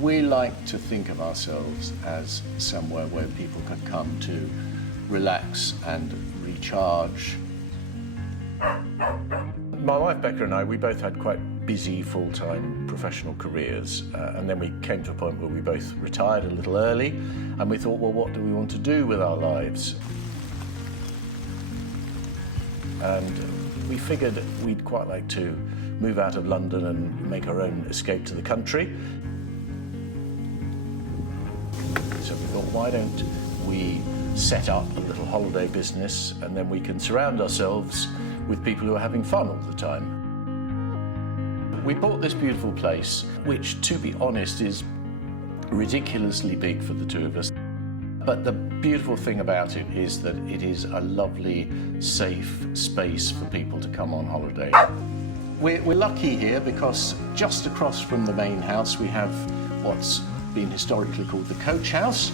We like to think of ourselves as somewhere where people can come to relax and recharge. My wife Becca and I, we both had quite busy full-time professional careers, and then we came to a point where we both retired a little early, and we thought, well, what do we want to do with our lives? And we figured we'd quite like to move out of London and make our own escape to the country. So we thought, why don't we set up a little holiday business, and then we can surround ourselves with people who are having fun all the time. We bought this beautiful place, which, to be honest, is ridiculously big for the two of us. But the beautiful thing about it is that it is a lovely, safe space for people to come on holiday. We're lucky here because just across from the main house we have what's been historically called the coach house.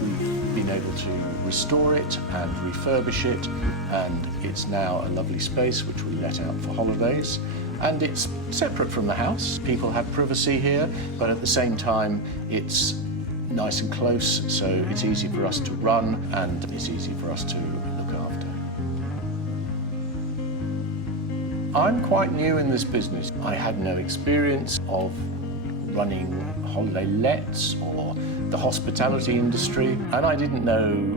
We've been able to restore it and refurbish it, and it's now a lovely space which we let out for holidays. And it's separate from the house. People have privacy here, but at the same time it's nice and close, so it's easy for us to run and it's easy for us to look after. I'm quite new in this business. I had no experience of running holiday lets or the hospitality industry, and I didn't know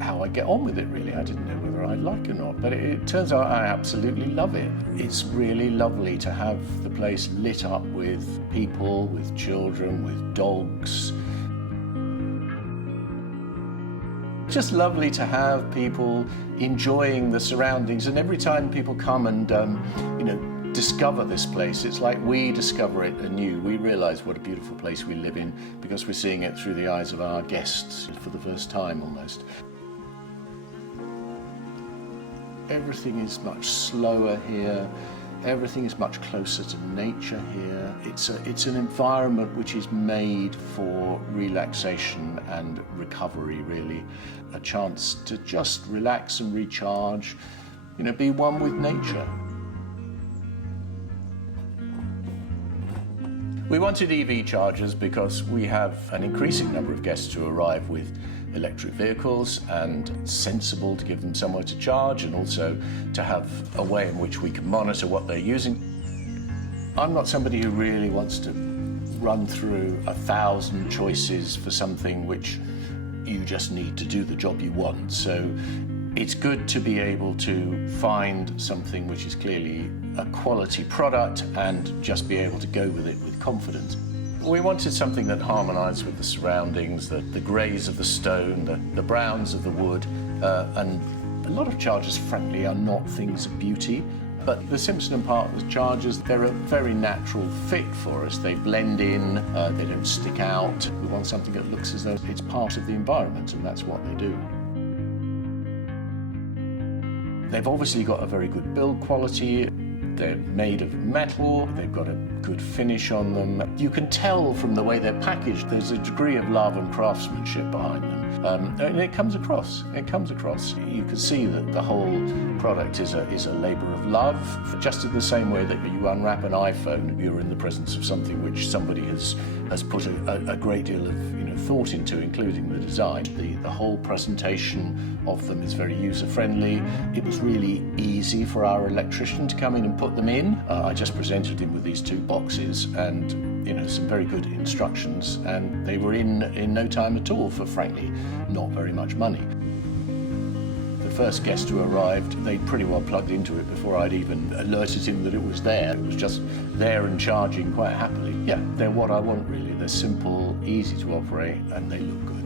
how I get on with it really. I didn't know whether I'd like it or not, but it turns out I absolutely love it. It's really lovely to have the place lit up with people, with children, with dogs. Just lovely to have people enjoying the surroundings, and every time people come and discover this place, it's like we discover it anew. We realise what a beautiful place we live in because we're seeing it through the eyes of our guests for the first time almost. Everything is much slower here. Everything is much closer to nature here. It's an environment which is made for relaxation and recovery, really. A chance to just relax and recharge, be one with nature. We wanted EV chargers because we have an increasing number of guests who arrive with electric vehicles, and it's sensible to give them somewhere to charge and also to have a way in which we can monitor what they're using. I'm not somebody who really wants to run through 1,000 choices for something which you just need to do the job you want. So it's good to be able to find something which is clearly a quality product and just be able to go with it with confidence. We wanted something that harmonised with the surroundings, the greys of the stone, the browns of the wood, and a lot of chargers, frankly, are not things of beauty, but the Simpson Partners chargers, they're a very natural fit for us. They blend in, they don't stick out. We want something that looks as though it's part of the environment, and that's what they do. They've obviously got a very good build quality. They're made of metal, they've got a good finish on them. You can tell from the way they're packaged, there's a degree of love and craftsmanship behind them. And it comes across. You can see that the whole product is a labour of love. Just in the same way that you unwrap an iPhone, you're in the presence of something which somebody has put a great deal of thought into, including the design. The whole presentation of them is very user-friendly. It was really easy for our electrician to come in and put them in. I just presented him with these two boxes and some very good instructions, and they were in no time at all for, frankly, not very much money. The first guest who arrived, they pretty well plugged into it before I'd even alerted him that it was there. It was just there and charging quite happily. Yeah, they're what I want, really. They're simple, easy to operate, and they look good.